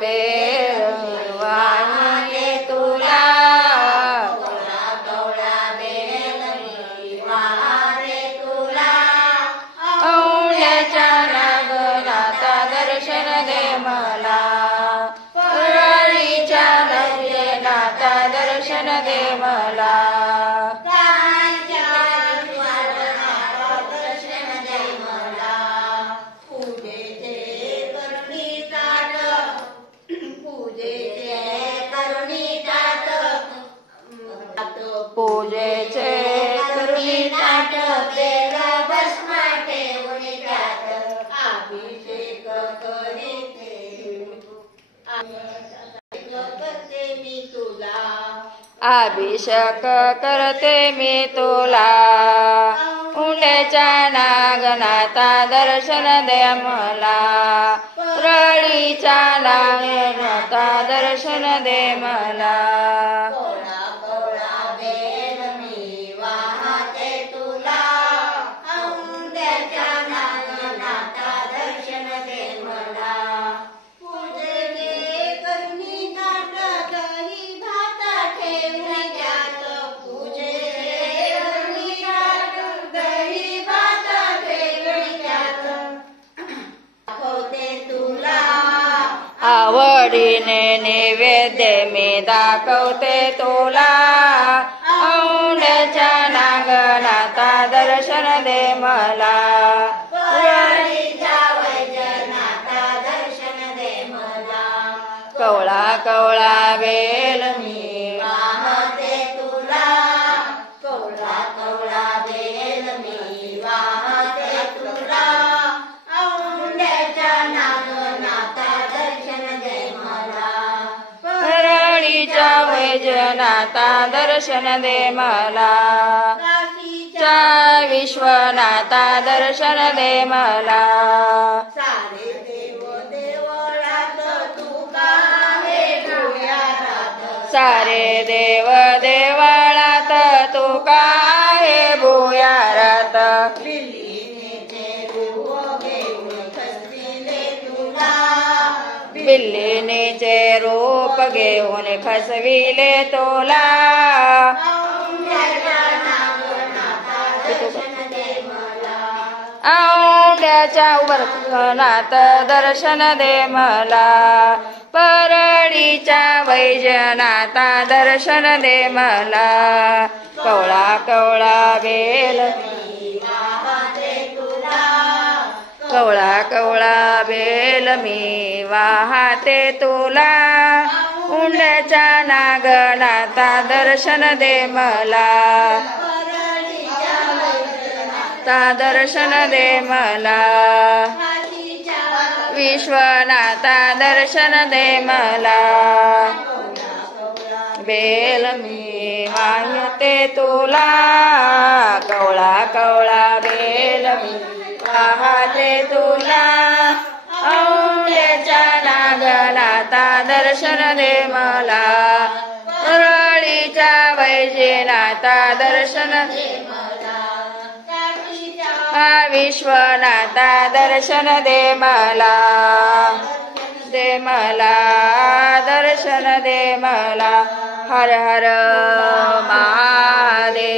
Bell वाहते तुला औंढ्याच्या नागनाथा दर्शन दे मला परळीच्या नागनाथा दर्शन दे मला पूजेचे करुणी ताट बेल भस्म ठेवून त्यात अभिषेक करीते मी तुला अभिषेक करते मी तुला औंढ्याच्या नागनाथा दर्शन दे मला परळीच्या नागनाथा दर्शन दे मला आवडीने नैवेद्य मी दाखवते तुला औंढ्याच्या नागनाथा दर्शन दे मला परळीच्या वैजनाथा दर्शन दे मला कवळा कवळा बेल मी वाहते तुला कवळा कवळा बेल मी वाहते तुला औंढ्याच्या नागनाथा परळीच्या वैजनाथा दर्शन दे मला काशीच्या विश्वनाथा दर्शन दे मला सारे देव देवळात तुका हे भुयारात सारे देव देवळात तुका हे भुयारात बिल्लीनेचे रूप घेऊन खसविले तुला औंढ्याच्या नाथ दर्शन दे मला परळीच्या वैजनाथा दर्शन दे मला कवळा कवळा बेल कवळा कवळा बेल मी वाहते तुला औंढ्याच्या नागनाथा दर्शन दे मला दर्शन दे मला विश्वनाथा दर्शन दे मला बेल मी वाहते तुला कवळा कवळा बेल मी वाहते तुला औंढ्याच्या नागनाथा दर्शन दे मला परळीच्या वैजनाथा दर्शन दे मला विश्वनाथा दर्शन दे मला दर्शन दे मला हर हर महादेव।